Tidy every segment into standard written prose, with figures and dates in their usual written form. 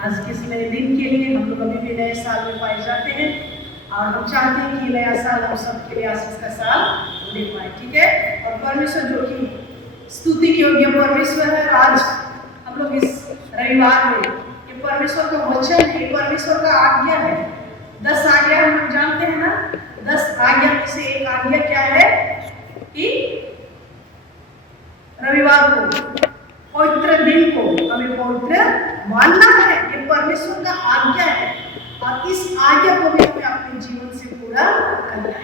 आज के इस नए दिन के लिए हम लोग अभी भी नए साल में पाए जाते हैं और हम चाहते हैं कि नया साल हम सबके लिए आशीष का साल दे पाए, ठीक है। और परमेश्वर जो कि स्तुति के योग्य परमेश्वर है, आज हम लोग इस रविवार में ये परमेश्वर का वचन है, परमेश्वर का आज्ञा है। 10 आज्ञा हम लोग जानते हैं ना। 10 आज्ञा में से एक आज्ञा क्या है कि रविवार को, पवित्र दिन को हमें पवित्र मानना है। ये परमेश्वर का आज्ञा है और इस आज्ञा को भी हमें अपने जीवन से पूरा करना है।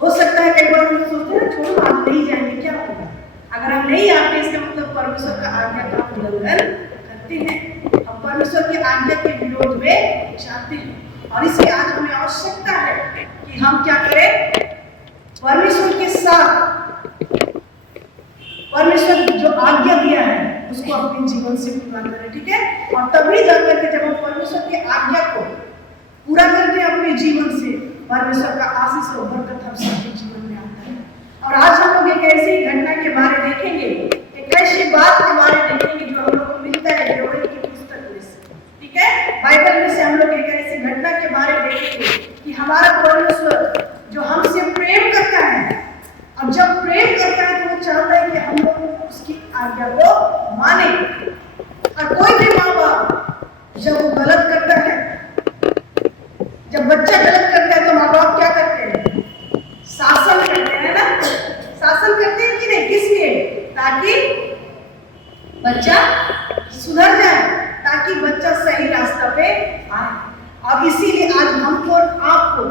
हो सकता है कई बार हम सोचते हैं छोड़ो आज नहीं जाएंगे, क्या होगा। अगर हम नहीं आते इसका मतलब परमेश्वर का आज्ञा का हम उल्लंघन करते हैं, हम परमेश्वर की आज्ञा के विरोध में जाते हैं। और इसलिए आज हमें आवश्यकता है कि हम क्या करें, परमेश्वर के साथ परमेश्वर जो आज्ञा दिया है उसको अपने जीवन से पूरा करें, ठीक है। और तभी जाकर के जब हम परमेश्वर की आज्ञा को पूरा करते हैं अपने जीवन से, परमेश्वर का आशीष और बरकत हम सबके जीवन में आता है। और आज हम लोग एक ऐसी घटना के बारे देखेंगे, एक ऐसी बात के बारे देखेंगे जो हम लोग को मिलता है योवेल की पुस्तक में से, ठीक है। बाइबल में से हम लोग एक ऐसी घटना के बारे देखेंगे कि हमारा परमेश्वर जो हमसे प्रेम करता है, और जब प्रेम करता है तो वो चाहता है कि हम लोग उसकी आज्ञा को माने। और कोई भी माँ बाप जब वो गलत करता है, जब बच्चा गलत करता है तो माँ बाप क्या करते हैं, शासन करते हैं ना। शासन करते हैं कि नहीं, किस लिए, ताकि बच्चा सुधर जाए, ताकि बच्चा सही रास्ता पे आए। और इसीलिए आज हमको और आपको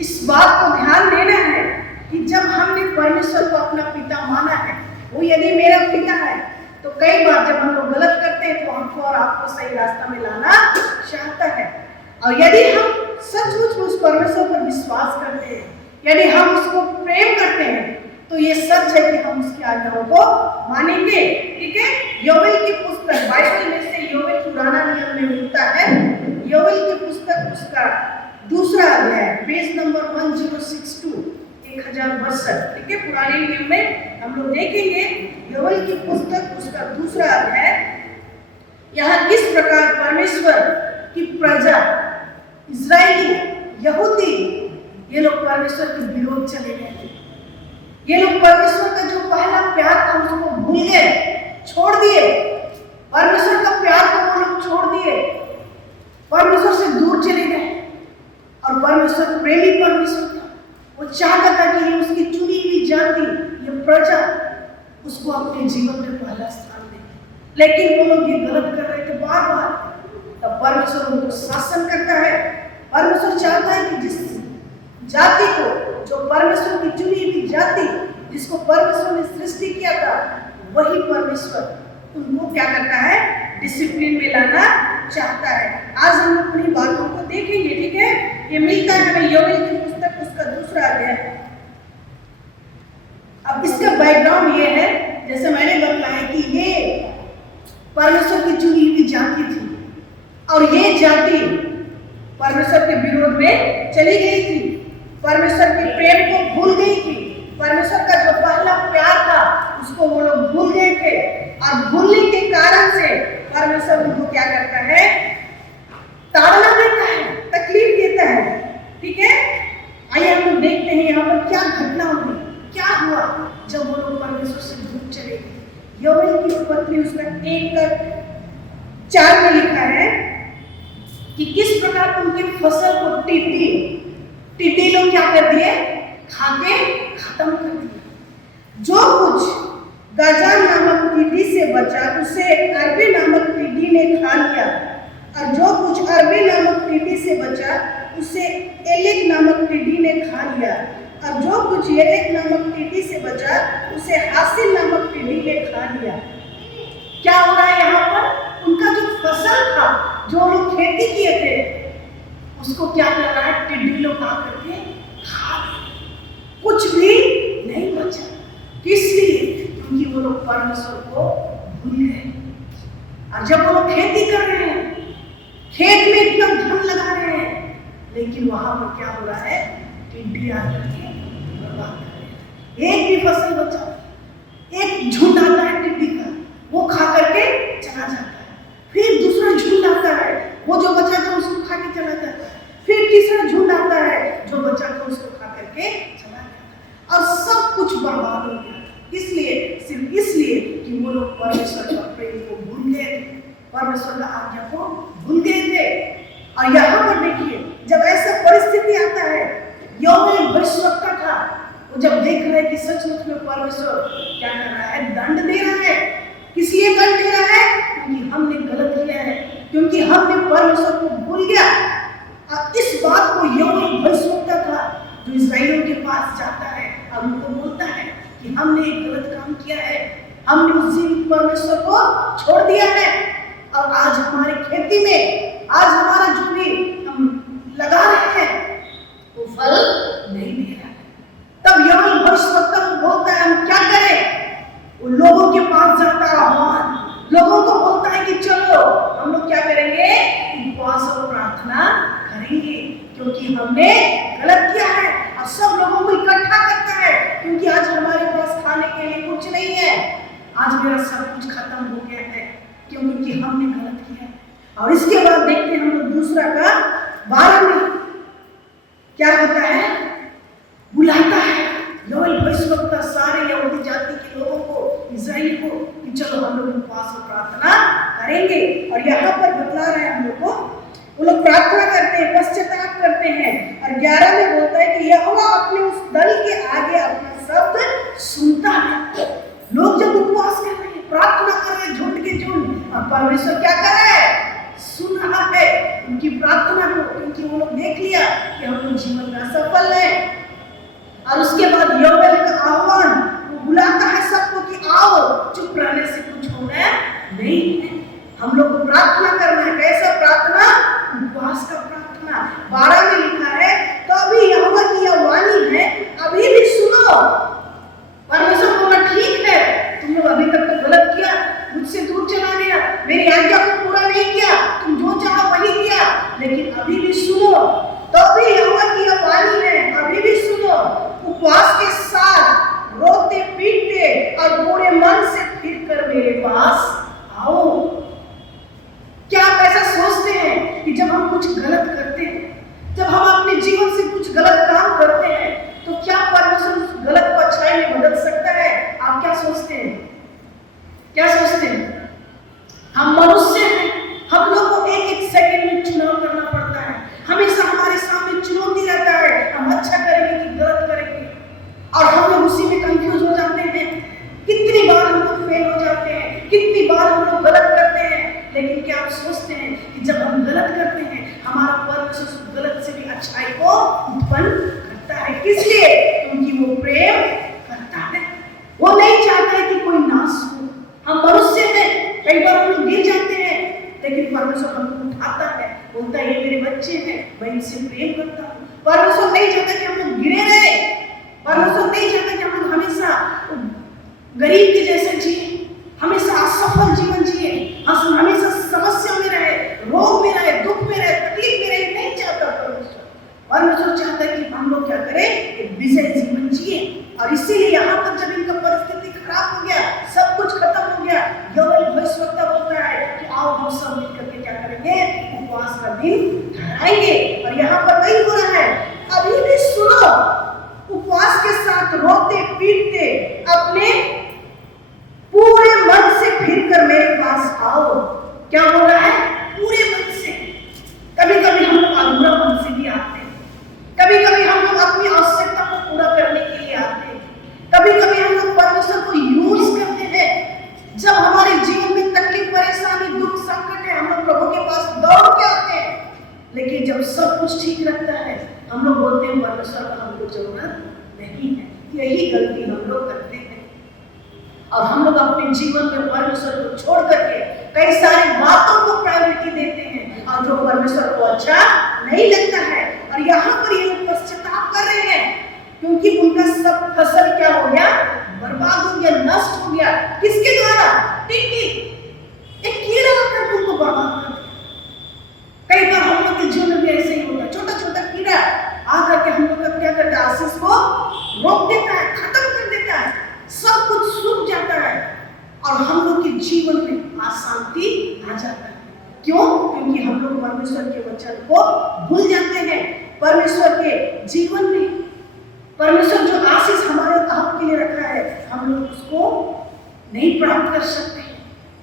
इस बात को ध्यान देना है कि जब हमने परमेश्वर को अपना पिता माना है, वो यदि मेरा पिता है, तो कई बार जब हम लोग गलत करते हैं तो हमको और आपको सही रास्ता में लाना चाहता है। और यदि हम सचमुच उस परमेश्वर पर विश्वास करते हैं, यदि हम उसको प्रेम करते हैं, तो ये सच है कि हम उसकी आज्ञाओं को मानेंगे, ठीक है। योवेल की पुस्तक, बाइबल में से योवेल पुराना नियम में मिलता है। योवेल की पुस्तक उसका 2 अध्याय, पेज नंबर 1062, 1062, ठीक है। पुराने नियम में हम लोग देखेंगे योवेल की पुस्तक उसका 2 अध्याय। यहाँ किस प्रकार परमेश्वर की प्रजा, इस्राएली, यहूदी, ये लोग परमेश्वर के विरोध चले गए थे। ये लोग परमेश्वर का जो पहला प्यार था उसको भूल गए, छोड़ दिए। परमेश्वर का प्यार को वो लोग छोड़ दिए, परमेश्वर से दूर चले गए। और परमेश्वर प्रेमी परमेश्वर था, वो चाहता था कि ये उसकी चुनी हुई जाति, ये प्रजा उसको अपने जीवन में पहला स्थान दे। लेकिन वो लोग ये गलत कर रहे थे बार बार। तब परमेश्वर उनको शासन करता है। परमेश्वर चाहता है कि जिस जाति को, जो परमेश्वर की चुनी हुई जाति, जिसको परमेश्वर ने सृष्टि किया था, वही परमेश्वर उनको क्या करता है, डिसिप्लिन में लाना चाहता है। आज हम लोग अपनी बातों को देखेंगे, ठीक है। ये मिलता है हमें योवेल की पुस्तक उसका 2 अध्याय। अब इसका बैकग्राउंड ये है, जैसे मैंने बताया कि ये परमेश्वर की चुनी हुई जाति थी और ये जाति परमेश्वर के विरोध में चली गई थी, परमेश्वर के प्रेम को भूल गई थी। परमेश्वर का जो पहला प्यार था उसको वो लोग भूल गए थे। और भूलने के कारण से परमेश्वर उनको क्या करता है, ताड़ना देता है, तकलीफ देता है, ठीक है। आइए हम लोग देखते हैं यहाँ पर क्या घटना हुई, क्या हुआ जब वो लोग परमेश्वर से दूर चले गए। योवेल की उत्पत्ति उसका 1:4 में लिखा है कि किस प्रकार उनकी फसल को टिड्डी लोग क्या कर दिए, खाके खत्म कर दिए। जो कुछ गजा नामक टिड्डी से बचा उसे अरबी नामक टिड्डी ने खा लिया, और जो कुछ अरबी नामक टिड्डी से बचा उसे एलेक नामक टिड्डी ने खा लिया, और जो कुछ एलेक नामक टिड्डी से बचा उसे हासिल नामक टिड्डी ने खा लिया। क्या हो रहा है यहाँ पर, उनका जो फसल था, जो लोग खेती किए थे, उसको क्या कर रहा है, टिड्डी लोग आ करके खा गए, कुछ भी नहीं बचा। किस लिए, क्योंकि वो लोग परमेश्वर को भूल गए। और जब वो लोग खेती कर रहे हैं, खेत में एकदम धन लगा रहे हैं, लेकिन वहां पर क्या हो रहा है, टिड्डी आकर के बर्बाद कर रहे हैं। एक भी फसल बचा, एक झुंड आता है टिड्डी का, वो खा करके चला जाता है। फिर दूसरा झुंड वो जो बचा था उसको खा के चला जाता है। फिर तीसरा झुंड आता है, जो बचा था उसको खा करके चला जाता है और सब कुछ बर्बाद हो गया। इसलिए, सिर्फ इसलिए कि वो लोग परमेश्वर का प्रेम को भूल गए थे, परमेश्वर का आज्ञा को भूल गए थे। और यहाँ पर देखिए, जब ऐसा परिस्थिति आता है, योवेल भविष्यवक्ता था, वो जब देख रहा है कि सचमुच में परमेश्वर क्या कर रहा है, दंड दे रहा है। किस लिए दंड दे रहा है? क्योंकि हमने गलत किया है, क्योंकि हमने परमेश्वर को भूल गया। और इस बात को योवेल भविष्यवक्ता था, जो इस्राएलियों के पास जाता है और उनको बोलता है कि हमने एक गलत काम किया है, हमने उस जीवित परमेश्वर को छोड़ दिया है और आज हमारे खेती में, आज हमारा जो भी हम लगा रहे हैं वो फल नहीं दे रहा है। तब योवेल भविष्यवक्ता को बोलता है हम क्या करें? वो लोगों के पास जाता है, आह्वान, लोगों को बोलता है कि चलो हम लोग क्या करेंगे, उपवास और प्रार्थना करेंगे, क्योंकि हमने गलत किया है। और सब लोगों को इकट्ठा करता है, क्योंकि आज हमारे पास खाने के लिए कुछ नहीं है, आज मेरा सब कुछ खत्म हो गया है, क्योंकि हमने गलत किया। और इसके बाद देखते हैं हम लोग दूसरा का 12 में क्या होता है, बुलाता है योवेल भविष्यवक्ता सारे यहूदी जाति के लोगों को, इस्राएली को, कि चलो हम लोग उपवास और प्रार्थना करेंगे। और यहाँ पर बतला रहे हैं हम लोग को, वो लोग प्रार्थना करते हैं, पश्चाताप करते हैं। और 11 में बोलता है कि यहोवा अपने उस दल के आगे अपना शब्द सुनता है। लोग जब उपवास कर रहे हैं, प्रार्थना कर रहे हैं, झुंड के झुंड, और परमेश्वर क्या कर रहा है, सुन रहा है उनकी प्रार्थना को, क्योंकि वो लोग देख लिया कि हम लोग जीवन में असफल हैं। और उसके बाद योवेल का आह्वान, वो बुलाता है सबको कि आओ, चुप रहने से कुछ होना नहीं है, हम लोग को प्रार्थना करना है। कैसा प्रार्थना? उपवास का प्रार्थना। 12 में लिखा है, तो अभी यहोवा की यह वाणी है, अभी भी सुनो। परमेश्वर बोला ठीक है, तुम लोग अभी तक तो गलत किया, मुझसे दूर चला गया, मेरी आज्ञा को पूरा नहीं किया, तुम जो चाहा वही किया, लेकिन अभी भी सुनो। तो अभी यहोवा की यह वाणी है, अभी भी सुनो, उपवास के साथ रोते पीटते और पूरे मन से फिर कर मेरे पास आओ। क्या आप ऐसा सोचते हैं कि जब हम कुछ गलत करते हैं, जब हम अपने जीवन से कुछ गलत काम करते हैं, तो क्या परमेश्वर उस गलत को अच्छाई में बदल सकता है? आप क्या सोचते हैं? क्या सोचते हैं? हम मनुष्य हैं, हम लोग को एक एक सेकंड में चुनाव करना पड़ता है, हमेशा हमारे सामने चुनौती रहता है, हम अच्छा करेंगे कि गलत करेंगे, और हम लोग उसी में कंफ्यूज हो जाते हैं। कितनी बार हम लोग फेल हो जाते हैं, कितनी बार हम लोग गलत करते हैं। लेकिन क्या आप सोचते हैं कि जब हम गलत करते हैं, हमारा परमेश्वर उस गलत से भी अच्छाई को उत्पन्न करता है? किस लिए? क्योंकि वो प्रेम करता है, वो नहीं चाहता है कि कोई नाश हो। हम मनुष्य हैं, कई बार हम लोग गिर जाते हैं, लेकिन परमेश्वर हमको उठाता है, बोलता है ये मेरे बच्चे हैं, मैं इनसे प्रेम करता हूँ। परमेश्वर नहीं चाहता कि हम लोग गिरे रहे, परमेश्वर नहीं चाहता कि हम लोग हमेशा गरीब के जैसे जिए, हमेशा असफल जीवन जिए, हमेशा समस्या में रहे, रोग में रहे, दुख में रहे, तकलीफ में रहे, नहीं चाहता परमेश्वर। परमेश्वर चाहता है कि हम लोग क्या करें, एक विजय जीवन जिए। और इसीलिए यहाँ पर जब इनका परिस्थिति खराब हो गया, सब कुछ खत्म हो गया, योवेल भविष्यवक्ता बोलता है कि आओ हम सब मिल करके क्या करेंगे, उपवास का दिन ठहराएंगे। और यहाँ पर वही हो रहा है, अभी भी सुनो, उपवास के साथ रोते पीटते अपने पूरे मन से फिर कर मेरे पास आओ। क्या बोल रहा है? पूरे मन से। कभी कभी हम लोग अधूरा मन से भी आते हैं, कभी कभी हम लोग अपनी आवश्यकता को पूरा करने के लिए आते हैं, कभी कभी हम लोग परमेश्वर को यूज करते हैं। जब हमारे जीवन में तकलीफ, परेशानी, दुख, संकट है, हम लोग प्रभु के पास दौड़ के आते हैं। लेकिन जब सब कुछ ठीक लगता है, हम लोग बोलते हैं परमेश्वर का हमको जरूरत नहीं है। यही गलती हम लोग करते हैं, और हम लोग अपने जीवन में परमेश्वर को छोड़ करके कई सारी बातों को प्रायोरिटी देते हैं, और जो परमेश्वर को अच्छा नहीं लगता है। और यहाँ पर ये लोग पश्चाताप कर रहे हैं, क्योंकि उनका सब फसल क्या हो गया, बर्बाद हो गया, नष्ट हो गया। किसके द्वारा? टिड्डी, एक कीड़ा आकर उनको बर्बाद कर दिया। कई बार हम लोग के जीवन में ऐसे ही होता है, छोटा छोटा कीड़ा आकर के हम लोग का क्या करता है, आशीष को रोक देता है, खत्म कर देता है, सब कुछ सूख जाता है, और हम लोग के जीवन में अशांति आ जाता है। क्यों? क्योंकि हम लोग परमेश्वर के जीवन में, परमेश्वर जो आशीष हमारे आपके लिए रखा है, हम लोग उसको नहीं प्राप्त कर सकते।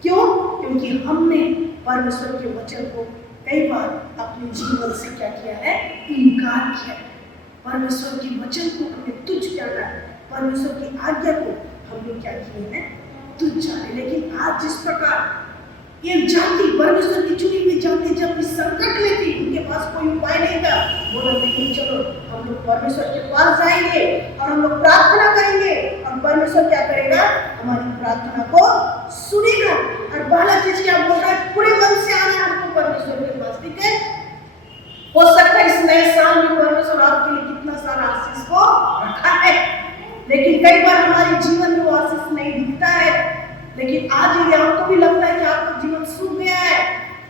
क्यों? क्योंकि हमने परमेश्वर के वचन को कई बार अपने जीवन से क्या किया है? इनकार किया है। परमेश्वर के वचन को हमने तुच्छ जाना है, परमेश्वर की आज्ञा को हम लोग क्या किए हैं? तुच्छ जाने। लेकिन आज जिस प्रकार ये जाति, परमेश्वर की चुनी हुई जाति जब इस संकट में थी, उनके पास कोई उपाय नहीं था, बोला नहीं चलो हम लोग परमेश्वर के पास जाएंगे और हम लोग प्रार्थना करेंगे और परमेश्वर क्या करेगा? हमारी प्रार्थना को सुनेगा। और पहला चीज क्या बोल रहा है? पूरे मन से आना है हमको परमेश्वर के पास, ठीक है? हो सकता है इस नए साल में परमेश्वर आपके लिए कितना सारा आशीष को रखा है, लेकिन कई बार हमारे जीवन में वो आशीष नहीं दिखता है। लेकिन आज ये हमको भी लगता है कि आपका जीवन सूख गया है,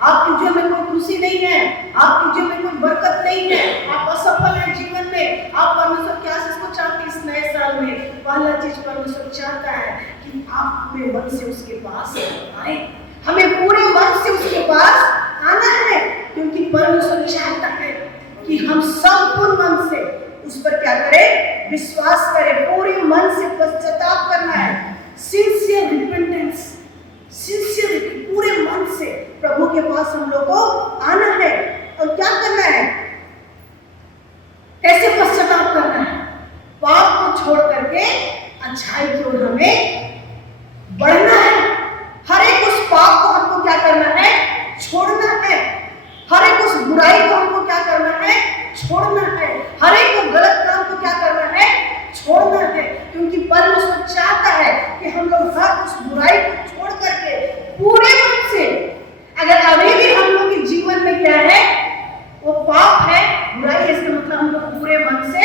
आपके जीवन में कोई खुशी नहीं है, आपके जीवन में कोई बरकत नहीं है, आप असफल हैं जीवन में। आप परमेश्वर के आशीष को चाहते इस नए साल में। पहला चीज परमेश्वर चाहता है कि आप पूरे मन से उसके पास आए। हमें पूरे मन से उसके पास आना है, क्योंकि परमेश्वर चाहता है कि हम संपूर्ण मन से उस पर क्या करें? विश्वास करें। पूरे मन से पश्चाताप करना है, सिंसियर रिपेंटेंस, सिंसियरिटी, पूरे मन से प्रभु के पास हम लोग को आना है। और क्या करना है? कैसे पश्चाताप करना है? पाप को छोड़ करके अच्छाई की ओर हमें बढ़ना है। हर एक उस पाप को हमको क्या करना है? छोड़ना है। हर एक उस बुराई को हमको क्या करना है? छोड़ना है। हर एक गलत काम को क्या करना है? छोड़ना है। क्योंकि परमेश्वर चाहता है कि हम लोग हर उस बुराई को छोड़ करके पूरे मन से, अगर अभी भी हम लोग के जीवन में क्या है? वो पाप है, बुराई है, इसका मतलब हम लोग पूरे मन से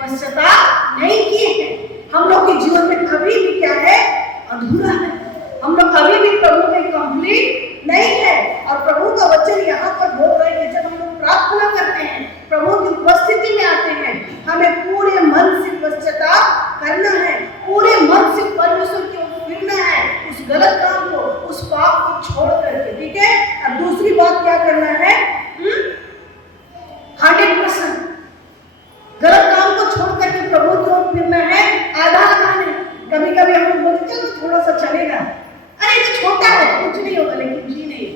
पश्चाताप नहीं किए हैं। हम लोग के जीवन में कभी भी क्या है? अधूरा है। हम लोग अभी भी प्रभु में कंप्लीट नहीं है। और प्रभु का वचन यहाँ पर बोल रहा है कि जब हम लोग प्रार्थना करते हैं, प्रभु की उपस्थिति में आते हैं, हमें पूरे मन से पश्चाताप करना है, पूरे मन से परमेश्वर की ओर फिरना है, उस गलत काम को, उस पाप को छोड़ करके, ठीक है? और दूसरी बात क्या करना है? 100% गलत काम को छोड़ करके प्रभु की ओर फिरना है, आधा आधा नहीं। कभी कभी हम लोग बोलते चलो थोड़ा सा चलेगा, अरे ये छोटा है, कुछ नहीं होगा, लेकिन जी नहीं।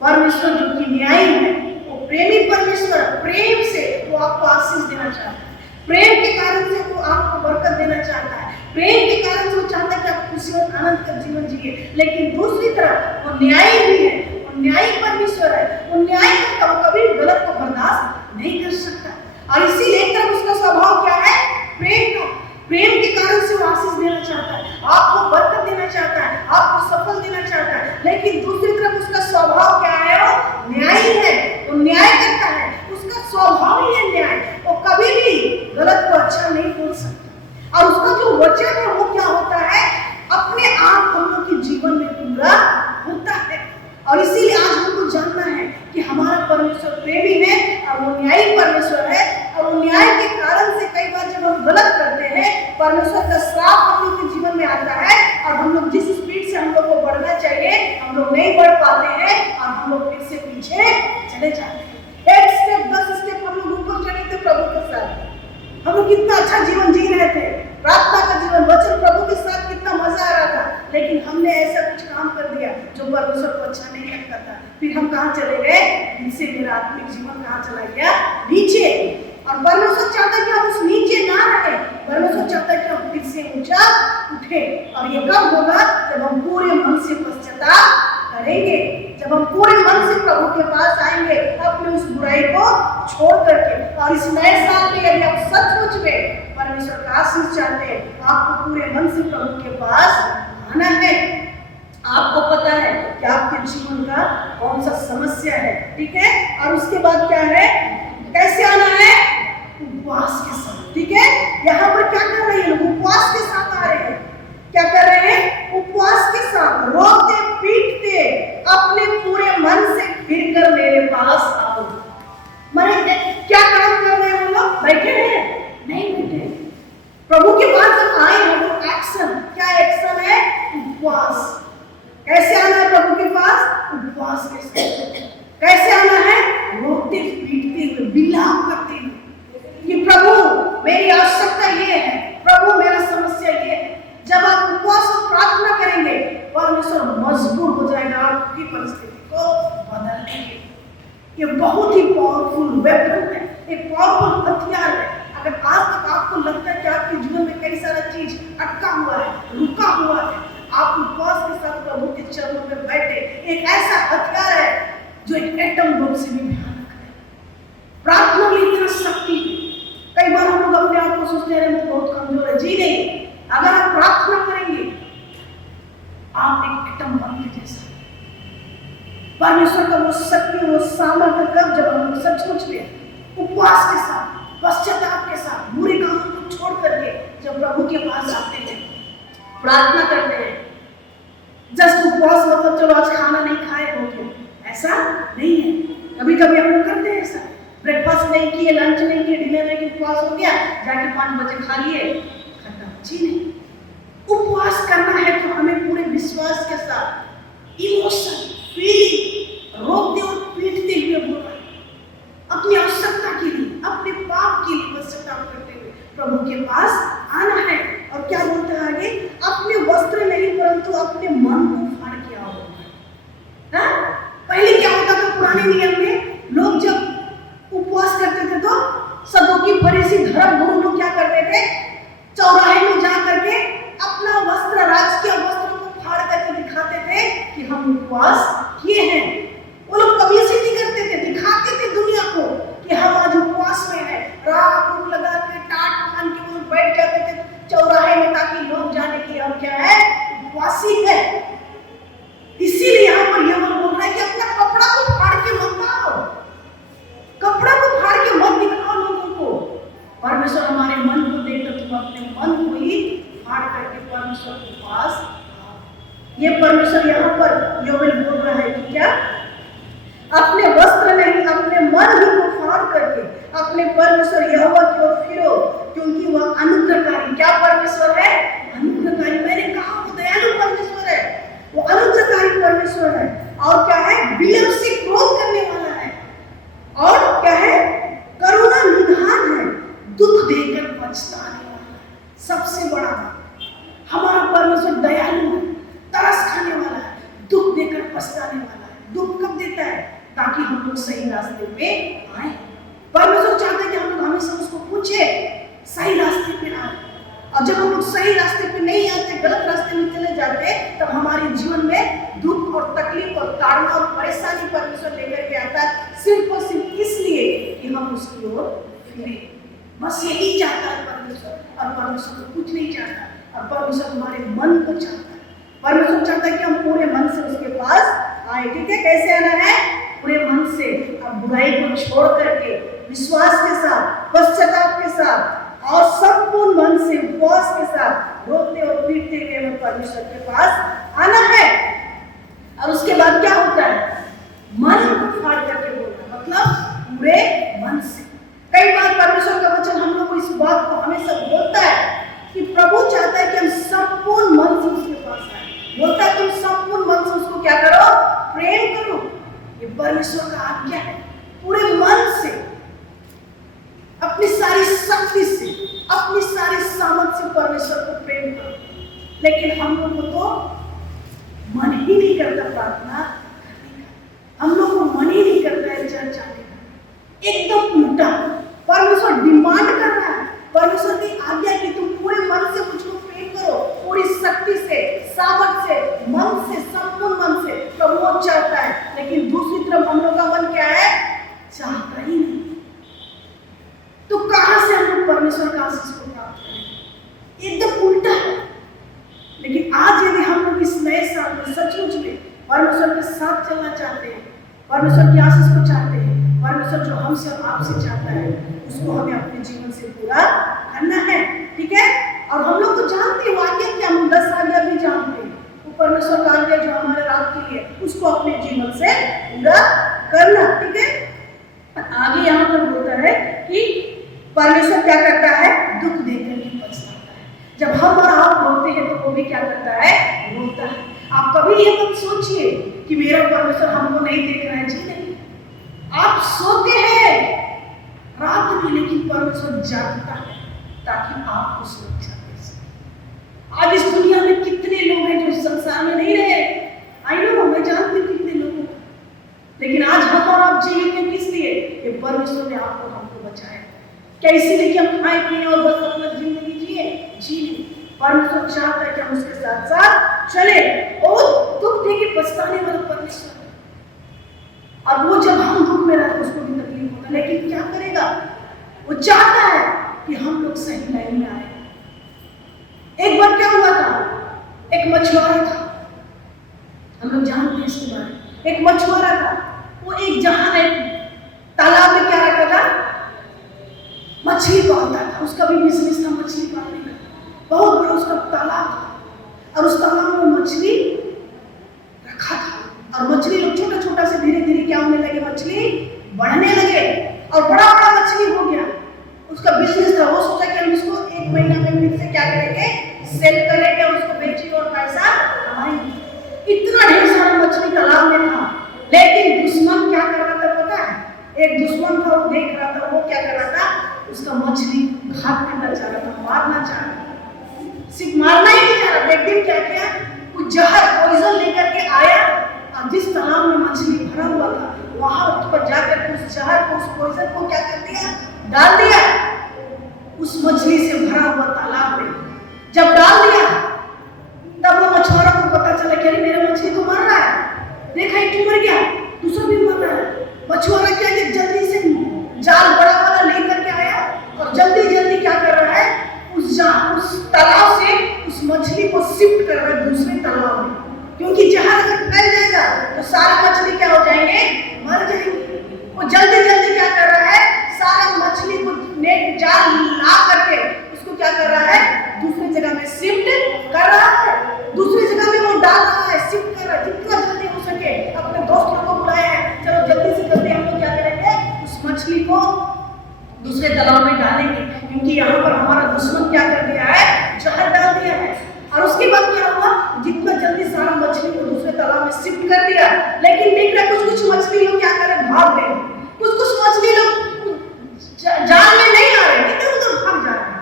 परमेश्वर जो कि न्यायी है, वो प्रेमी परमेश्वर, प्रेम से वो आपको आशीष देना चाहता है, प्रेम के कारण से वो आपको बरकत देना चाहता है, प्रेम के कारण से वो चाहता है कि आप खुशी और आनंद का जीवन जिए। लेकिन दूसरी तरफ वो न्यायी भी है, वो न्यायी परमेश्वर है, वो न्याय करता, वो कभी गलत को बर्दाश्त नहीं कर सकता। और इसीलिए एक तरफ उसका स्वभाव क्या है? प्रेम का। प्रेम के कारण से वो आशीष देना चाहता है, आपको बरकत देना चाहता है, आपको सफल देना चाहता है। लेकिन दूसरी तरफ उसका स्वभाव क्या है? वो न्यायी है, वो न्याय करता है, उसका स्वभाव ही है न्याय। वो कभी भी गलत को अच्छा नहीं बोल सकता। और उसका जो वचन है वो क्या होता है? अपने आप हम लोग के जीवन में पूरा होता है। और इसीलिए आज हमको जानना है कि हमारा परमेश्वर प्रेमी है और वो न्यायी परमेश्वर है। और वो न्याय के कारण से कई बार जब हम गलत करते हैं, परमेश्वर का श्राप हम लोग के जीवन में आता है और हम लोग जिस स्पीड से हम लोग को बढ़ना चाहिए, हम लोग नहीं बढ़ पाते हैं और हम लोग फिर से पीछे चले जाते हैं। एक स्टेप 10 स्टेप हम लोग ऊपर चढ़े थे प्रभु के साथ, हम लोग कितना अच्छा जीवन जी रहे थे, प्रार्थना का जीवन, वचन प्रभु के साथ कितना मजा आ रहा था। लेकिन हमने ऐसा कुछ काम कर दिया जो परमेश्वर को अच्छा नहीं लगता था। फिर हम कहाँ चले गए? इनसे मेरा आत्मिक जीवन कहाँ चला गया? नीचे। और परमेश्वर चाहता है कि हम उस नीचे ना रहे, परमेश्वर चाहता है कि हम फिर से ऊंचा उठे। और ये कब होगा? जब हम पूरे मन से पश्चाताप करेंगे, जब हम पूरे मन से प्रभु के पास आएंगे, अपने उस बुराई को छोड़ करके। और इस नए साल में यदि आप सचमुच में परमेश्वर का आशीष चाहते हैं, आपको पूरे मन से प्रभु के पास आना है। आपको पता है कि आपके जीवन का कौन सा समस्या है, ठीक है? और उसके बाद क्या है? कैसे आना है? उपवास के साथ, ठीक है? यहाँ पर क्या कर रहे हैं? उपवास के साथ आ रहे हैं। क्या कर रहे हैं? उपवास के साथ, रोते पीटते अपने पूरे मन से फिर कर मेरे पास आओ। मैंने क्या काम कर रहे हैं? वो लोग बैठे हैं? नहीं बैठे। प्रभु के पास जब आए हैं वो एक्शन, क्या एक्शन है? उपवास। कैसे आना है प्रभु के पास? उपवास के साथ। कैसे आना है? रोते पीटते हुए, बिलाप मांग करते हैं कि प्रभु मेरी आवश्यकता ये है, प्रभु मेरा समस्या ये है। जब आप उपवास और प्रार्थना करेंगे, परमेश्वर मजबूर हो जाएगा आपकी परिस्थिति को बदलने के लिए। ये बहुत ही पावरफुल वेपन है, एक पावरफुल हथियार है। अगर आज तक आपको लगता है कि आपके जीवन में कई सारा चीज अटका हुआ है, रुका हुआ है, आप उपवास के साथ प्रभु के चरणों में बैठे, एक ऐसा हथियार है जो एक एटम बम से भी भयानक है। प्रार्थना में इतना शक्ति है। कई बार हम लोग अपने आप को सोचते हैं हम बहुत कमजोर है। जी नहीं, अगर आप प्रार्थना करेंगे आप एक एटम बम के जैसा। परमेश्वर का वो शक्ति, वो सामर्थ्य कब जब हम सचमुच में उपवास के साथ, पश्चाताप के साथ, बुरे कामों को छोड़ करके जब प्रभु के पास आते हैं, प्रार्थना करते हैं। जस्ट उपवास मतलब चलो आज खाना नहीं खाए हो गया, ऐसा नहीं है। कभी कभी हम लोग करते हैं ऐसा, ब्रेकफास्ट नहीं किए, लंच नहीं किए, डिनर नहीं किए, उपवास हो गया, जाके 5 बजे खा लिए, खत्म। जी नहीं, उपवास करना है तो हमें पूरे विश्वास के साथ, इमोशन, फीलिंग रोकते और पीटते हुए बोलना, अपनी आवश्यकता के लिए, अपने पाप के लिए पश्चाताप करते हुए प्रभु के पास आना है। और क्या बोलता है आगे? अपने वस्त्र नहीं परंतु अपने मन को फाड़ के आओ। पहले क्या होता था पुराने नियम में, लोग जब उपवास करते थे तो सदुकी फरीसी धर्म गुरु लोग क्या करते थे, चौराहे में जा करके अपना वस्त्र, राजकीय वस्त्र को फाड़ करके दिखाते थे कि हम उपवास किए हैं। वो लोग पब्लिसिटी करते थे, दिखाते थे दुनिया को कि हम आज उपवास में हैं। रात को लगा के टाट मान के वो बैठ जाते थे चौराहे में ताकि लोग जाने कि हम क्या है, उपवासी है। इसीलिए यहाँ पर यह बोल रहा है कि अपना कपड़ा को फाड़ के मत दिखाओ, कपड़ा को फाड़ के मत दिखाओ लोगों को। परमेश्वर हमारे मन को देखकर तुम अपने मन को ही फाड़ करके परमेश्वर के पास आओ। ये परमेश्वर यहाँ पर योवेल बोल रहा है कि क्या, अपने वस्त्र नहीं अपने मन ही को फाड़ करके अपने परमेश्वर यहोवा की ओर फिरो, क्योंकि वह अनुग्रहकारी। क्या परमेश्वर है? अनुग्रहकारी। मैंने कहा वो दयालु परमेश्वर है, वो अनुग्रहकारी परमेश्वर है। और क्या है? विलंब से क्रोध करने वाला है। और क्या है? करुणा निधान है, दुख देकर पछताने वाला है। सबसे बड़ा हमारा परमेश्वर दयालु है, तरस खाने वाला है, दुख देकर पछताने वाला है। दुख कब देता है? ताकि हम लोग सही रास्ते पे आए। परमेश्वर चाहता है कि हम लोग हमेशा उसको पूछे, सही रास्ते पे आए। और जब हम लोग सही रास्ते पे नहीं आते, गलत रास्ते में चले जाते, तब हमारे जीवन में दुख और तकलीफ और ताड़ना और परेशानी परमेश्वर लेकर के आता है, सिर्फ और सिर्फ इसलिए कि हम उसकी ओर फिरे। बस यही चाहता है परमेश्वर, और परमेश्वर को कुछ नहीं चाहता। और परमेश्वर हमारे मन को चाहता है। परमेश्वर चाहता है कि हम पूरे मन से उसके पास आए। ठीक है, कैसे आना है? पूरे मन से, और बुराई को छोड़ करके विश्वास के साथ, पश्चाताप के साथ और संपूर्ण मन से उपवास के साथ रोते और पीटते हुए हमें परमेश्वर के पास आना है। और उसके बाद क्या होता है? मन को फाड़ करके बोलना, मतलब पूरे मन से। कई बार परमेश्वर का वचन हम लोग को इस बात को हमेशा बोलता है कि प्रभु चाहता है कि हम संपूर्ण मन से उसके पास आए। बोलता है तुम संपूर्ण मन से उसको क्या करो? प्रेम करो। ये परमेश्वर का आज्ञा है। पूरे मन से, अपनी सारी शक्ति से, अपनी सारी सामर्थ्य से परमेश्वर को प्रेम करो। लेकिन हम लोगों को मन ही नहीं करता प्रार्थना करने का, हम लोग को मन ही नहीं करता है चर्च आने का। एकदम उल्टा, परमेश्वर डिमांड कर रहा है, परमेश्वर की आज्ञा कि तुम पूरे मन से मुझको प्रेम करो, पूरी शक्ति से, सामर्थ से, मन से, संपूर्ण मन से। प्रभु वो चाहता है। लेकिन दूसरी तरफ हम लोग का मन क्या है? चाहता ही नहीं। तो कहां से हम लोग परमेश्वर का आशीष को प्राप्त करेंगे? एकदम उल्टा है। लेकिन आज यदि हम लोग इस नए साल में सचमुच में परमेश्वर के साथ चलना चाहते हैं, परमेश्वर की आशीष को चाहते हैं, परमेश्वर जो हमसे और आपसे चाहता है उसको हमें अपने जीवन से पूरा करना है। ठीक है, और हम लोग तो जानते हैं आज्ञा क्या, हम 10 आज्ञा भी जानते हैं। वो परमेश्वर का आज्ञा जो हमारे रात के लिए, उसको अपने जीवन से पूरा करना। ठीक है, आगे यहाँ पर बोलता है कि परमेश्वर क्या करता है? दुख देकर के पछताता है। जब हम और आप रोते हैं तो वो भी क्या करता है? रोता है। आप कभी ये मत सोचिए कि मेरा परमेश्वर हमको नहीं देख रहा है। जी नहीं, आप सोते हैं, रात में, लेकिन परमेश्वर जानता है ताकि आपको सुरक्षा दे सके। आज इस दुनिया में कितने लोग हैं जो संसार में नहीं रहे, आई नो, मैं जानती हूँ कितने लोगों को, लेकिन आज हम और आप जीवित हैं किस लिए? ये परमेश्वर ने आपको हमको बचाया। क्या इसीलिए कि हम खाए पिए और बस अपना जिंदगी जी लें? परमेश्वर चाहता है कि हम उसके साथ साथ चले, और दुख दे के पछताने वाला परमेश्वर है। और वो जब हम दुख में रहते उसको भी तकलीफ होता है, लेकिन क्या करेगा? वो चाहता है कि हम लोग सही लाइन में आए। एक बार क्या हुआ था, एक मछुआरा था, हम लोग जानते हैं इसके बारे में। एक मछुआरा था, वो एक जहां तालाब में क्या रखा था, मछली पालता था। उसका भी बिजनेस था मछली पालने का, बहुत बड़ा उसका तालाब था, और उस तालाब में मछली रखा था। और मछली लोग छोटा छोटा से धीरे धीरे क्या होने लगे, मछली बढ़ने लगे और बड़ा बड़ा मछली हो गया। उसका बिजनेस था, वो सोचा कि हम इसको 1 महीना में फिर से क्या करेंगे, सेल करेंगे, उसको बेचेंगे और पैसा कमाएंगे। इतना ढेर सारा मछली तालाब में था, लेकिन दुश्मन क्या कर रहा था पता है? एक दुश्मन था, वो देख रहा था, वो क्या कर रहा था, उसका मछली घात करना चाह रहा था, मारना चाह रहा था। सिर्फ मारना ही नहीं चाह रहा था, एक दिन क्या किया, कुछ जहर पॉइजन लेकर के आया, और जिस तालाब में मछली भरा हुआ था वहां ऊपर जाकर उस जहर को, उस पॉइजन को क्या कर दिया, डाल दिया उस मछली से भरा हुआ तालाब में। जब डाल दिया तब वो मछुआरा को पता चला कि अरे मेरा मछली तो मर रहा है, देखा एक मर गया, दूसरा भी मर रहा है। मछुआरा क्या कि जल्दी से जाल बड़ा वाला लेकर के आया और जल्दी जल्दी क्या कर रहा है, उस तालाब से उस मछली को शिफ्ट कर रहा है दूसरे तालाब में, क्योंकि जहां अगर फैल जाएगा तो सारे मछली क्या हो जाएंगे, मर जाएंगे। वो जल्दी जल्दी क्या कर रहा है, सारा मछली को नेट जाल ला करके उसको क्या कर रहा है, दूसरी जगह में शिफ्ट कर रहा है, दूसरी जगह में वो डाल रहा है, शिफ्ट कर रहा है। जितना जल्दी हो सके अपने दोस्त लोगों को बुलाया है, चलो जल्दी से जल्दी हम लोग क्या करेंगे, उस मछली को दूसरे तालाब में डालेंगे, क्योंकि यहाँ पर हमारा दुश्मन क्या कर दिया है, जहर डाल दिया है। और उसके बाद क्या हुआ, जितना जल्दी सारा मछली को दूसरे तालाब में शिफ्ट कर दिया, लेकिन देख रहे कुछ कुछ मछली लोग क्या कर रहे, भाग रहे, कुछ कुछ मछली लोग जाल में नहीं आ रहे, इधर उधर भाग जा रहे।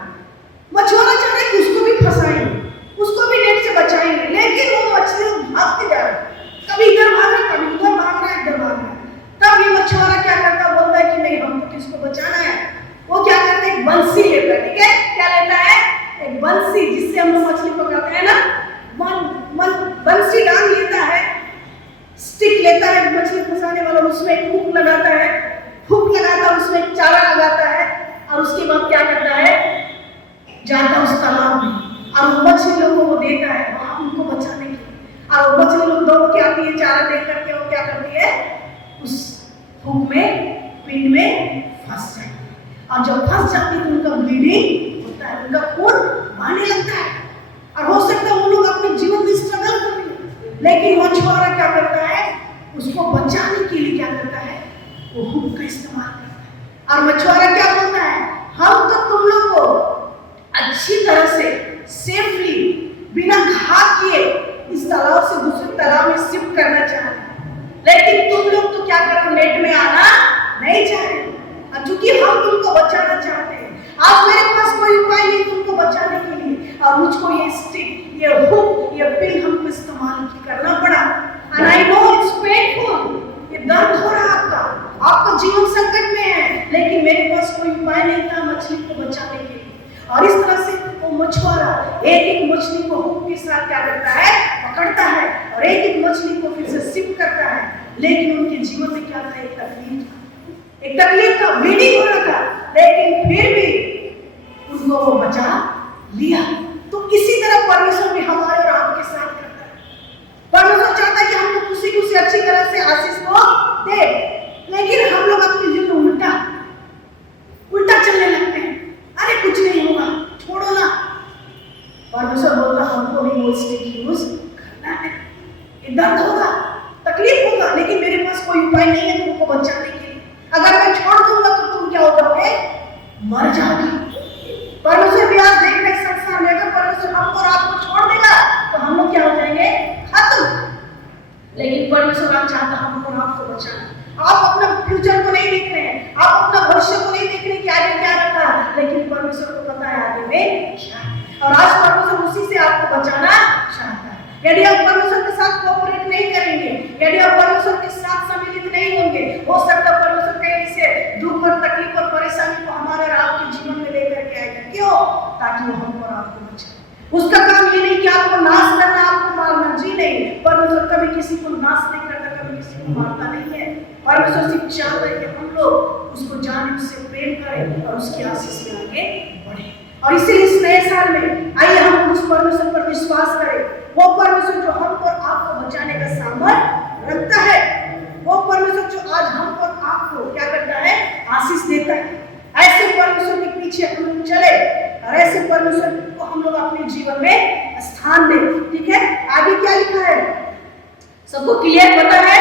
मछुआरा चाह रहे कि उसको भी फंसाएंगे, उसको भी नेट से बचाएंगे, लेकिन वो मछली लोग भागते जा रहे, कभी इधर भाग रहा है, कभी उधर भाग रहा है, इधर भाग रहा है। तब ये मछुआरा क्या करता, बोलता है कि नहीं, हमको किसको बचाना है। वो क्या करता है, एक बंसी लेता है, ठीक है, क्या लेता है, एक बंसी, जिससे हम लोग मछली पकड़ते हैं ना, बंसी डाल लेता है, स्टिक लेता है मछली फंसाने वाला, उसमें एक हुक लगाता है, हुक लगाता है, उसमें एक चारा लगाता है, और उसके बाद क्या करता है, जाता उस तालाब में और मछली लोगों को देता है वहां उनको बचाने के लिए। और मछली लोग दौड़ के आती है, चारा देख करके वो क्या करती है, उस हुक में, पिन में फंस जाती है, और जब फंस जाती है तो उनका ब्लीडिंग होता है, उनका खून बहने लगता है, और हो सकता है वो लोग अपने जीवन में स्ट्रगल कर रहे हैं। लेकिन मछुआरा क्या करता है, उसको बचाने के लिए क्या करता है, वो हुक का इस्तेमाल करता है। और मछुआरा क्या बोलता है, हम तो तुम लोग को अच्छी तरह से सेफली बिना घात किए इस तालाब से दूसरे तालाब में शिफ्ट करना चाह रहे हैं, लेकिन तुम लोग तो क्या कर रहे हो, नेट में आना नहीं चाह रहे। और चूंकि हम तुमको बचाना चाहते हैं, आज मेरे पास कोई उपाय नहीं तुमको बचाने के लिए, और मुझको ये स्टिक, ये हुक, ये पिन हमको इस्तेमाल करना पड़ा। And I know it's painful, ये दर्द हो रहा है आपका जीवन संकट में है, लेकिन मेरे पास कोई उपाय नहीं था मछली को बचाने के लिए। और इस तरह से वो मछुआरा एक एक मछली को हुक के साथ क्या करता है, पकड़ता है, और एक एक मछली को फिर से शिफ्ट करता है। लेकिन उनके जीवन में क्या था, एक तकलीफ था, ब्लीडिंग हो रहा था, लेकिन फिर भी उनको वो बचा लिया। तो इसी तरह परमेश्वर भी हमारे और आपके साथ करता है। परमेश्वर चाहता है कि हम लोग खुशी खुशी अच्छी तरह से आशीष को दे, लेकिन हम लोग अपने जीवन में उल्टा चलने लगते हैं, अरे कुछ नहीं होगा, छोड़ो ना। परमेश्वर बोलता हमको भी वो स्टिक यूज करना है, दर्द होगा, तकलीफ होगा, लेकिन मेरे पास कोई उपाय नहीं है तुमको बचाने के लिए। अगर मैं छोड़ दूंगा तो तुम क्या हो जाओगे, मर जाओगे। परमेश्वर भी आज देख रहे संसार में, अगर परमेश्वर हमको और आपको छोड़ देगा तो हम लोग क्या हो जाएंगे, खत्म। लेकिन परमेश्वर आज चाहता हमको और आपको बचाना। आप अपना फ्यूचर को नहीं देख रहे हैं, आप अपना भविष्य को नहीं देख रहे कि आगे और आज परमेश्वर उसी से आपको बचाना चाहता है। यदि आप परमेश्वर के साथ कोऑपरेट नहीं करेंगे, यदि आप परमेश्वर के साथ सम्मिलित नहीं होंगे, हो सकता है परमेश्वर कहीं से दुख और तकलीफ और परेशानी को हमारे और आपके जीवन में लेकर के आएगा। क्यों? ताकि वो हमको और आपको बचाए। उसका काम ये नहीं कि आपको नाश करना, आपको मारना, जी नहीं। परमेश्वर कभी किसी को नाश नहीं करता, कभी किसी को मारता नहीं है। परमेश्वर सिर्फ चाहता है कि हम लोग उसको जाने, उससे प्रेम करें और उसकी आशीष में आगे बढ़े। और इसीलिए इस नए साल में आइए हम उस परमेश्वर पर विश्वास करें, वो परमेश्वर जो हमको और आपको बचाने का सामर्थ्य रखता है, वो परमेश्वर जो आज हमको और आपको क्या करता है, आशीष देता है। ऐसे परमेश्वर के पीछे हम लोग चले और ऐसे परमेश्वर को हम लोग अपने जीवन में स्थान दें। ठीक है, आगे क्या लिखा है सबको क्लियर पता है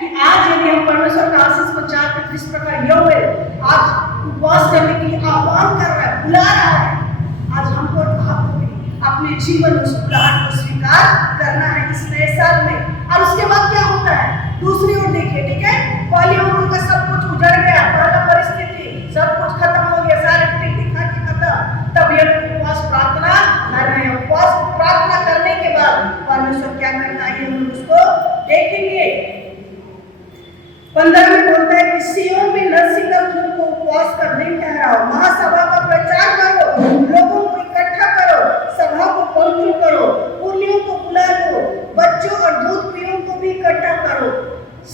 कि आज यदि हम परमेश्वर का आशीष को चाहते हैं, जिस प्रकार योवेल आज उपवास करने के लिए आह्वान कर रहा है, बुला रहा है, आज हमको और आपको भी अपने जीवन में उस बुलाहट को स्वीकार करना है इस नए साल में। और उसके बाद क्या होता है, दूसरी ओर देखिए। ठीक है, पहली ओर उनका सब कुछ उजड़ गया, पहला परिस्थिति सब कुछ खत्म हो गया, सारे टिक खा के खत्म। तब ये उपवास प्रार्थना कर रहे हैं। उपवास प्रार्थना करने के बाद परमेश्वर क्या करता है हम उसको देखेंगे। 15 में बोलता है कि सियोन में नरसिंह का धूप को उपवास का दिन ठहराओ, महासभा का प्रचार करो, लोगों को इकट्ठा करो, सभा को पवित्र करो, पुरनियों को बुला लो, बच्चों और दूध पियों को भी इकट्ठा करो,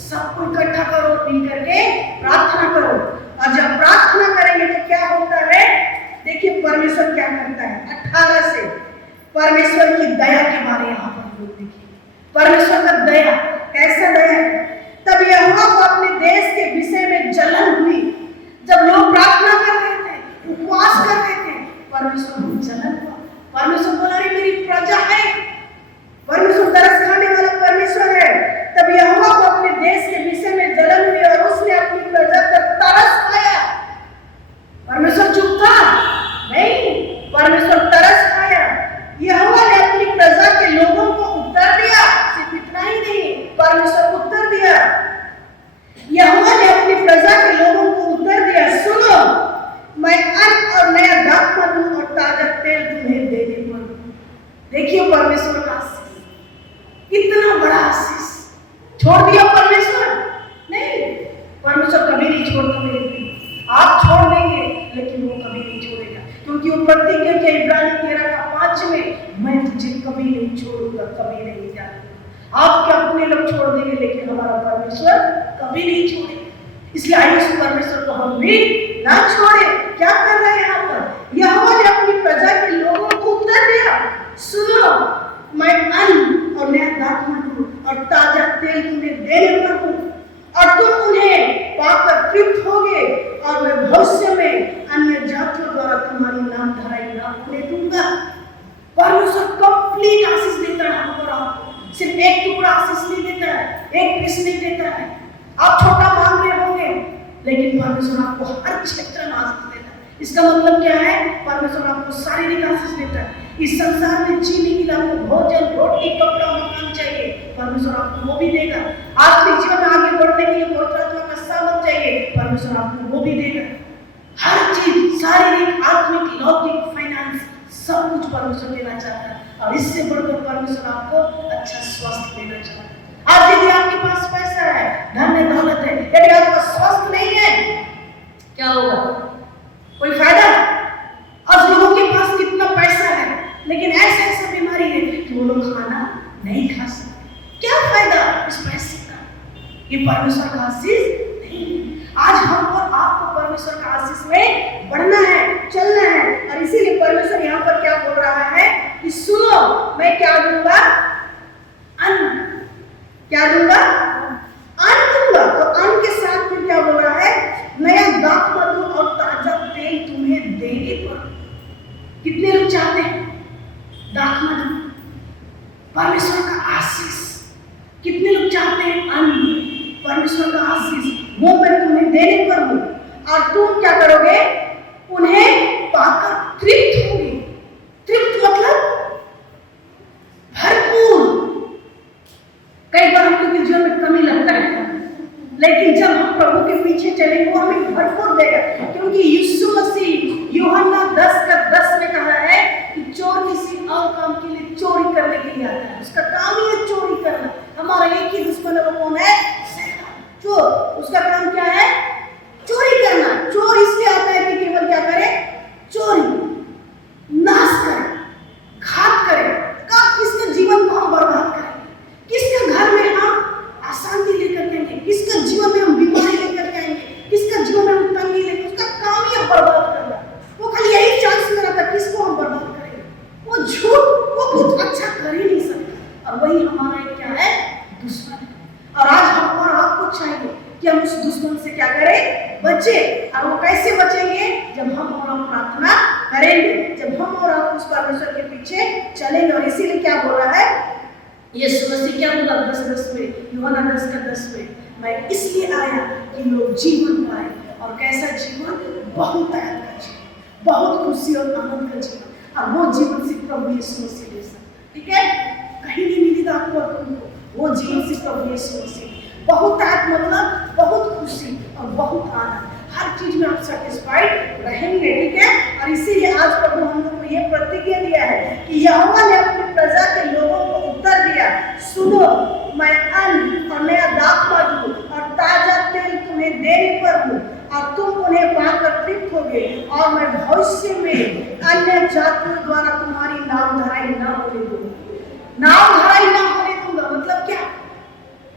सबको इकट्ठा करो, मिल करके प्रार्थना करो। और जब प्रार्थना करेंगे तो क्या होता है, देखिए परमेश्वर क्या करता है। 18 से परमेश्वर की दया के बारे यहाँ पर लोग देखिए, परमेश्वर का दया कैसा दया है। तब यहोवा को अपने देश के विषय में जलन हुई। जब लोग प्रार्थना कर रहे थे, उपवास कर रहे थे, परमेश्वर को जलन हुआ। परमेश्वर बोला, अरे मेरी प्रजा है, परमेश्वर तरस खाने वाला परमेश्वर है। तब यहोवा को अपने देश के विषय में जलन हुई और उसने अपनी प्रजा पर तरस खाया। परमेश्वर चुप था नहीं, परमेश्वर तरस खाया। यहोवा ने अपनी प्रजा के लोगों को उत्तर दिया। सिर्फ इतना ही नहीं, परमेश्वर उत्तर दिया। यहोवा ने अपनी प्रजा के लोगों को उत्तर दिया, सुनो, मैं अन्न और नया दाखमधु दूं और ताजा तेल तुम्हें देने पर हूं। देखिए परमेश्वर का आशीष, कितना बड़ा आशीष। छोड़ दिया परमेश्वर? नहीं, परमेश्वर कभी नहीं छोड़ता मेरे प्रिय। आप छोड़ देंगे लेकिन वो कभी नहीं छोड़ेगा, क्योंकि वो प्रतिज्ञा के इब्रानी 13:5 में, मैं तुझे कभी नहीं छोड़ूंगा, कभी नहीं त्यागूंगा। आप क्या अपने लोग छोड़ देंगे, लेकिन हमारा परमेश्वर कभी नहीं छोड़ेगा। इसलिए आइए उस परमेश्वर को हम भी ना छोड़े। क्या कर रहे हैं यहाँ पर, यहोवा ने अपनी प्रजा के लोगों को उत्तर दिया, सुनो, मैं अन्न और नया दाखमधु और ताजा तेल तुम्हें देने पर हूँ और तुम उन्हें पाकर तृप्त होगे और मैं भविष्य में अन्य जातियों द्वारा तुम्हारी नाम धराई ना होने दूंगा। परमेश्वर कंप्लीट आशीष देता है हमको, आपको सिर्फ एक टुकड़ा आशीष नहीं देता है, एक पीस नहीं देता है। आप छोटा मांग रहे होंगे, लेकिन परमेश्वर आपको हर क्षेत्र में आशीष देता है। इसका मतलब क्या है, परमेश्वर आपको शारीरिक आशीष देता है। इस संसार में जीने के लिए आपको भोजन, रोटी, कपड़ा, मकान चाहिए, परमेश्वर आपको वो भी देगा। आत्मिक जीवन में आगे बढ़ने के लिए पवित्र आत्मा का सामर्थ चाहिए, परमेश्वर आपको वो भी देगा। हर चीज, शारीरिक, आत्मिक, लौकिक, फाइनेंस, सब कुछ परमेश्वर देना चाहता है। और इससे बढ़कर परमेश्वर आपको अच्छा स्वास्थ्य देना चाहता है। आज यदि आपके पास पैसा है, धन है, दौलत है, यदि आपका स्वास्थ्य नहीं है, क्या होगा? कोई फायदा? आज लोगों के पास कितना पैसा है, लेकिन ऐसा बीमारी है कि वो लोग खाना नहीं खा सकते। क्या फायदा इस पैसे का? ये परमेश्वर का आशीष नहीं। आज हम और आपको परमेश्वर का आशीष में बढ़ना है, चलना है। और इसीलिए परमेश्वर यहाँ पर क्या बोल रहा है कि सुनो, मैं क्या दूंगा? अन्न। क्या दूंगा? अन्न दूंगा। तो अन्न के साथ में क्या बोल रहा है? नया दाखमधु और ताजा तेल तुम्हें देने पर। कितने लोग चाहते हैं दाखमधु, परमेश्वर का आशीष? कितने लोग चाहते हैं अन्न, परमेश्वर का आशीष? वो मैं तुम्हें देने पर हूं और तुम क्या करोगे? उन्हें पाकर तृप्त होगे। तृप्त मतलब भरपूर। कई बार हम लोग के जीवन में कमी लगता है, लेकिन जब हम प्रभु के पीछे चलेंगे वो हमें भरपूर देगा। क्योंकि यीशु मसीह यूहन्ना 10:10 में कहा है कि चोर की प्रार्थना करेंगे, जब हम और आप उस परमेश्वर के पीछे चलेंगे। और इसीलिए क्या बोल रहा है यीशु मसीह, क्या बोला 10:10 में, यूहन्ना 10:10 में, मैं इसलिए आया कि लोग जीवन पाए, और कैसा जीवन, बहुत आनंद का जीवन, बहुत खुशी और आनंद का जीवन। और वो जीवन सिर्फ प्रभु यीशु मसीह दे सकता, ठीक है, कहीं नहीं मिलेगा आपको और तुमको, वो जीवन सिर्फ प्रभु यीशु मसीह। बहुत आनंद मतलब बहुत खुशी और बहुत आनंद, हर चीज में आप सेटिस्फाइड रहेंगे, ठीक है। और इसीलिए आज प्रभु हम लोग को ये प्रतिज्ञा दिया है कि यहोवा ने अपनी प्रजा के लोगों को उत्तर दिया, सुनो, मैं अन्न और नया दाखमधु दूं और ताजा तेल तुम्हें देने पर हूँ, और तुम उन्हें पाकर तृप्त होगे, और मैं भविष्य में अन्य जातियों द्वारा तुम्हारी नामधराई न होने दूंगा। नामधराई न होने दूंगा मतलब क्या?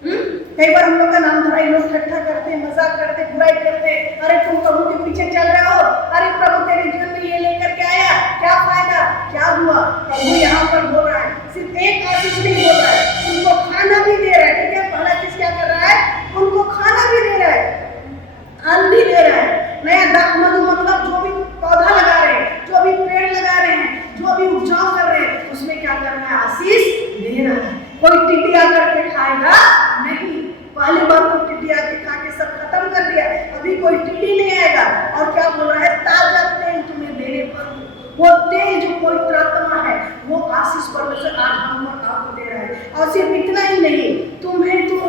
कई बार हम लोग का नामधराई लोग ठट्ठा करते, मजाक करते, बुराई करते, अरे तुम प्रभु के पीछे चल रहे हो, अरे प्रभु तेरे जीवन में ये लेकर के आया, क्या फायदा, क्या हुआ? प्रभु यहाँ पर बोल रहा है, सिर्फ एक आशीष नहीं बोल रहा है, उनको खाना भी दे रहा है, ठीक है। पहला चीज क्या कर रहा है, उनको खाना भी दे रहा है, अन्न भी दे रहा है। नया दाखमधु मतलब जो भी पौधा लगा रहे हैं, जो भी पेड़ लगा रहे हैं, जो भी उपजाऊ कर रहे हैं, उसमें क्या करना है, आशीष दे रहा है। कोई टिड्डी आकर के खाएगा नहीं, पहले बार तो टिड्डी आके खा के सब खत्म कर दिया, अभी कोई टिड्डी नहीं आएगा। और क्या बोल रहा है, ताजा तेल तुम्हें देने पर, वो तेल जो पवित्र आत्मा है, वो आशीष परमेश्वर आज हम और आपको दे रहा है। और सिर्फ इतना ही नहीं, तुम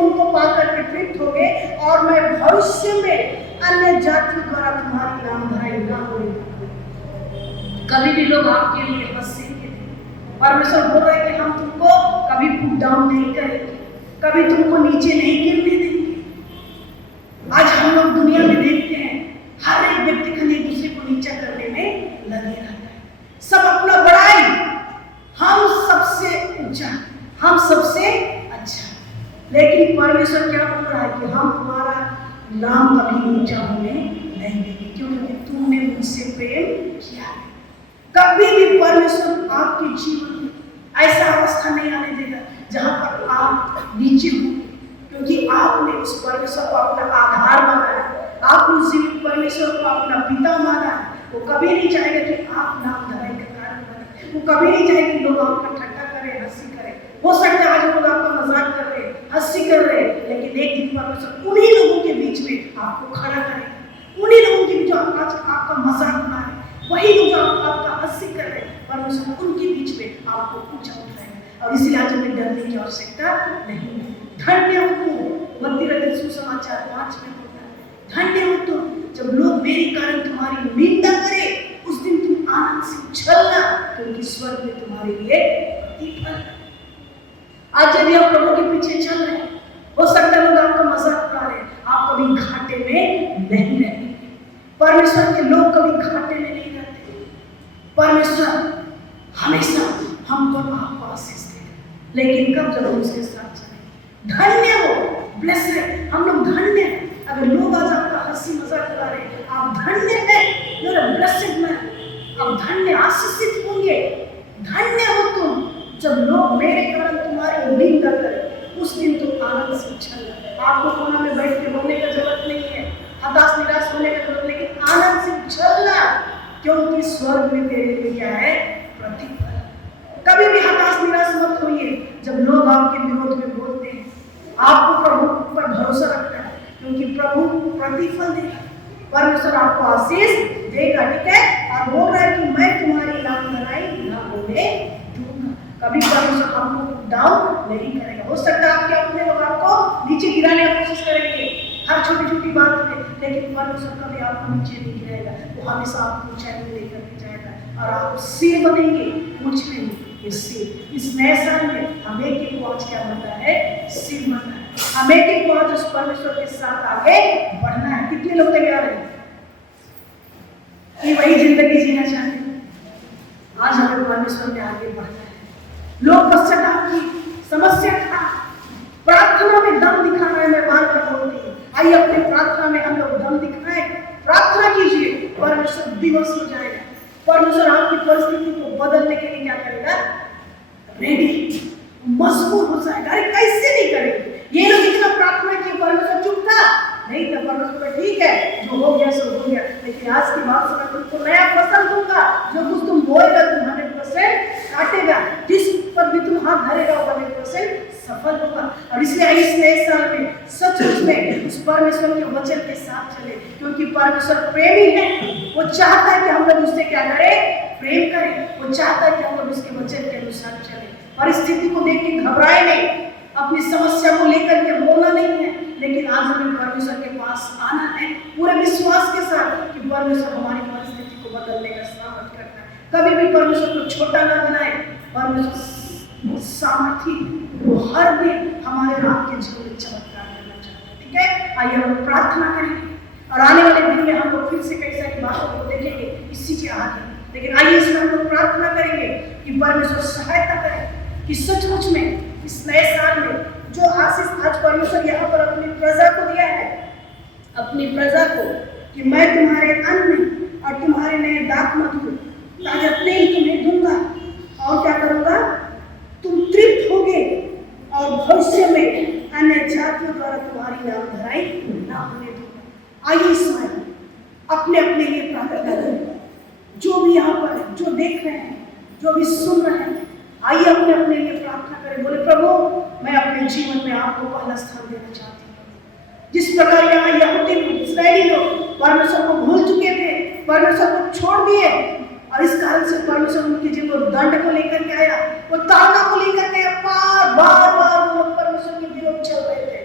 उनको पाकर के तृप्त होगे, और मैं भविष्य में अन्य जातियों द्वारा तुम्हारी नामधराई न होगी। कभी भी लोग आपके लिए हंसेंगे, परमेश्वर बोल रहे हैं कि हम तुमको कभी पुट डाउन नहीं करेंगे, कभी तुमको नीचे नहीं गिरने देंगे। आज हम लोग दुनिया में देखते हैं, हर एक व्यक्ति खाली एक दूसरे को नीचा करने में लगे रहता है, सब अपना बड़ाई, हम सबसे ऊंचा, हम सबसे अच्छा। लेकिन परमेश्वर क्या बोल रहा है कि हम तुम्हारा नाम कभी ऊंचा होने नहीं देंगे, क्योंकि तुमने मुझसे प्रेम किया है। कभी भी परमेश्वर आपके जीवन में ऐसा अवस्था नहीं आने देगा जहां पर आप नीचे हो, क्योंकि आपने उस परमेश्वर को अपना आधार माना है, आपने उस जीवित परमेश्वर को अपना पिता माना है। वो कभी नहीं चाहेगा कि आप नामधराई का कारण बने, वो कभी नहीं चाहेगा कि लोग आपका ठट्ठा करें, हंसी करें। हो सकता है आज लोग आपका मजाक कर रहे हैं, हंसी कर रहे हैं, लेकिन एक दिन परमेश्वर उन्हीं लोगों के बीच में आपको खड़ा करेगा, उन्हीं लोगों के बीच जो आज आपका मजाक बना है, वही लोग जो आपका हंसी कर रहे हैं, परमेश्वर उनके बीच में आपको ऊंचा उठाएगा। और इसीलिए आज हमें डरने की आवश्यकता नहीं है। धन्य हो तुम, मत्ती सुसमाचार 5 में होता है, धन्य हो तुम जब लोग मेरे कारण तुम्हारी निंदा करें, उस दिन तुम आनंद से उछलना, क्योंकि स्वर्ग में तुम्हारे लिए प्रतिफल है। आज यदि आप प्रभु के पीछे चल रहे हैं, हो सकता है लोग आपका मजाक उड़ा रहे हैं, आप कभी घाटे में नहीं रहेंगे। परमेश्वर के लोग कभी घाटे में नहीं रहते। परमेश्वर हमेशा हमको आपको आशीष देगा, लेकिन कब, जब हम उसके साथ चलेंगे। धन्य हो, ब्लेस्ड, हम लोग धन्य हैं। अगर लोग आज आपका हंसी मजाक उड़ा रहे हैं, आप धन्य हैं, यू आर ब्लेस्ड मैन, आप धन्य, आशीषित होंगे। धन्य हो तुम जब लोग मेरे कारण तुम्हारी निंदा करें, उस दिन तुम आनंद से उछलना। आपको कोना में बैठ के रोने का जरूरत नहीं है, हताश निराश होने का जरूरत, लेकिन आनंद से उछलना, क्योंकि स्वर्ग में तेरे लिए क्या है, प्रतिफल। कभी भी हताश निराश मत होइए जब लोग आपके विरोध में बोलते हैं। आपको प्रभु पर भरोसा रखना है, क्योंकि प्रभु प्रतिफल देगा, परमेश्वर आपको आशीष देगा, ठीक है। और बोल रहा है कि मैं तुम्हारी नामधराई न होने दूंगा। कभी परमेश्वर आपको डाउन नहीं करेगा। हो सकता है आपके अपने लोग आपको नीचे गिराने की कोशिश करेंगे हर छोटी छोटी बात में, लेकिन परमेश्वर कभी आपको नीचे नहीं गिराएगा, वो हमेशा आपको ऊंचाई में लेकर के जाएगा, और आप सिर बनेंगे, पूछ नहीं, ये सिर। इस नए साल में हमें एक आज क्या बनना है, सिर बनना है। हमें एक आज उस परमेश्वर के साथ आगे बढ़ना है। कितने लोग तैयार हैं कि वही जिंदगी जीना चाहते हैं? आज हमें परमेश्वर में आगे बढ़ना है। लोग पश्चाताप की समस्या था, प्रार्थना में दम दिखाना है। मैं बार बार बोलती हूँ, आइए अपने प्रार्थना में हम लोग दम दिखाएं, प्रार्थना कीजिए, परमेश्वर दिवस हो जाएगा। परमेश्वर आपकी परिस्थिति को बदलने के लिए क्या करेगा, रेडी, मजबूर हो जाएगा। अरे कैसे नहीं करेंगे, ये लोग इतना प्रार्थना किए, परमेश्वर चुप था, नहीं तो परमेश्वर ठीक है, जो हो गया सो हो गया, लेकिन आज की बात सुना, तुमको नया फसल दूंगा, जो कुछ तुम बोएगा तुम 100% काटेगा, जिस पर भी तुम हाथ धरेगा वो 100% सफल होगा। और इसलिए इस नए साल में सचमुच में उस परमेश्वर के वचन के साथ चले, क्योंकि परमेश्वर प्रेमी है। वो चाहता है कि हम लोग उससे क्या करें, प्रेम करें। वो चाहता है कि हम लोग उसके वचन के अनुसार चले। परिस्थिति को देख के घबराए नहीं, अपनी समस्या को लेकर के रोना नहीं है, लेकिन आज हमें परमेश्वर के पास आना है पूरे विश्वास के साथ कि परमेश्वर हमारी परिस्थिति को बदलने का सामर्थ करता है। कभी भी परमेश्वर को छोटा ना बनाए। परमेश्वर सामर्थी, वो हर दिन हमारे आपके जीवन में चमत्कार करना चाहते हैं। ठीक है, आइए हम लोग प्रार्थना करेंगे और आने वाले दिन में हम लोग फिर से कई सारी बातों को देखेंगे इसी के आगे। लेकिन आइए इसमें हम लोग प्रार्थना करेंगे कि परमेश्वर सहायता करे कि सचमुच में इस नए साल में जो आशीष आज परमेश्वर यहाँ पर अपनी प्रजा को दिया है, अपनी प्रजा को, कि मैं तुम्हारे अन्न और तुम्हारे नए दाखमधु ताजा तेल तुम्हें दूंगा और क्या करूंगा, तुम तृप्त होगे और भविष्य में अन्य जातियों द्वारा तुम्हारी नाम धराई ना होने दूंगा। आइए इस समय अपने अपने लिए प्रार्थना करें, जो भी यहाँ पर है, जो देख रहे हैं, जो भी सुन रहे हैं, आइए अपने अपने लिए प्रार्थना करें। बोले प्रभु मैं अपने जीवन में आपको पहला स्थान देना चाहती हूँ। जिस प्रकार यहाँ यहूदी इस्राएली लोग परमेश्वर को भूल चुके थे, परमेश्वर को छोड़ दिए, और इस कारण से परमेश्वर उनके जीवन दंड को लेकर के आया, वो ताड़ना को लेकर के बार बार वो परमेश्वर के विरोध चल रहे थे।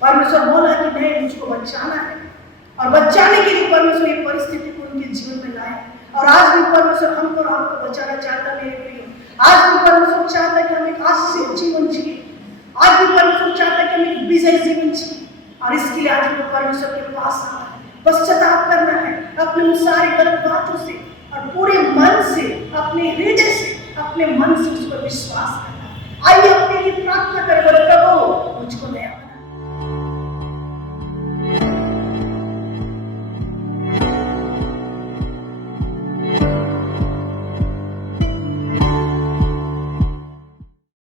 परमेश्वर बोला कि नहीं, मुझको बचाना है, और बचाने के लिए परमेश्वर ये परिस्थिति को उनके जीवन में लाए। और आज भी परमेश्वर हमको और आपको बचाना चाहता है। मेरे प्रिय, आज भी परमेश्वर चाहता है कि हम एक आशीषित जीवन जिए। आज भी परमेश्वर चाहता है कि हम एक विजय जीवन जिए, और इसके लिए आज हमें परमेश्वर के पास आना है, पश्चाताप करना है अपने उन सारी गलत बातों से, और पूरे मन से, अपने हृदय से, अपने मन से उस पर विश्वास करना।